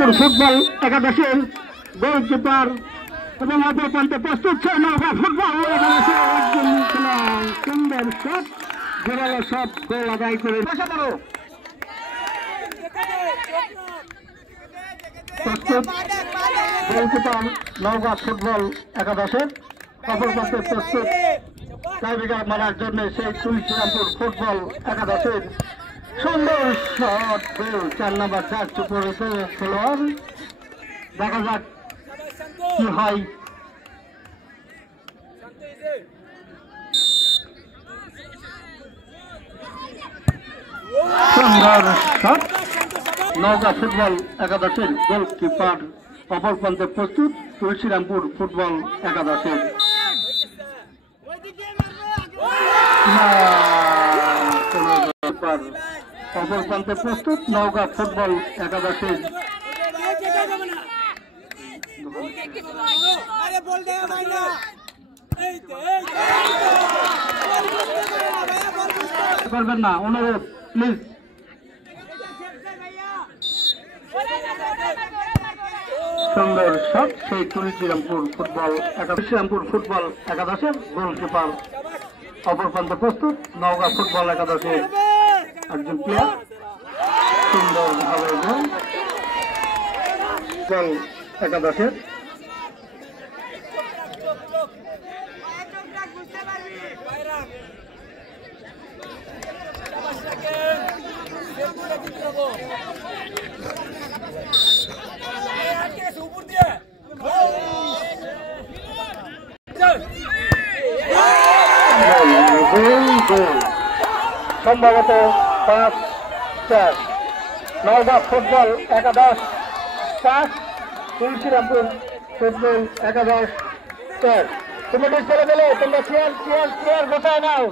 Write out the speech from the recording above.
Serampore football একাদশের goalkeeper এবং অপর প্রান্তে প্রস্তুত নওগাঁ ফুটবল একাদশের একজন খেলোয়াড় সুন্দর শট জোরালো শট গোল আদায় করে প্রস্তুত গোলকিপার নওগাঁ ফুটবল একাদশের অপর প্রান্তে প্রস্তুত টাইব্রেকার মারার জন্য সেই শ্রীরামপুর ফুটবল একাদশের সুন্দর শট গোল 4 নম্বর জার্সি পরে খেলোয়াড় দেখা যাক কি হয় সুন্দর শট নওগাঁ ফুটবল একাদশের গোলকিপার অপর প্রান্তে প্রস্তুত তুলসীরামপুর ফুটবল একাদশের অপর প্রান্তে প্রস্তুত নওগাঁ ফুটবল একাদশের করবেন না অনুরোধ প্লিজ সুন্দর শট সেই তুলসীরামপুর ফুটবল একাদশের গোলকিপার অপর প্রান্তে প্রস্তুত নওগাঁ ফুটবল একাদশের একজন প্লেয়ার সুন্দর ভাবে গোল একাদশের সম্ভবত 5-4 নওগাঁ ফুটবল একাদশ 5 তুলসীরামপুর ফুটবল একাদশ 4 তুমি চলে গেলে তোমরা চেয়ার গোছায় নাও।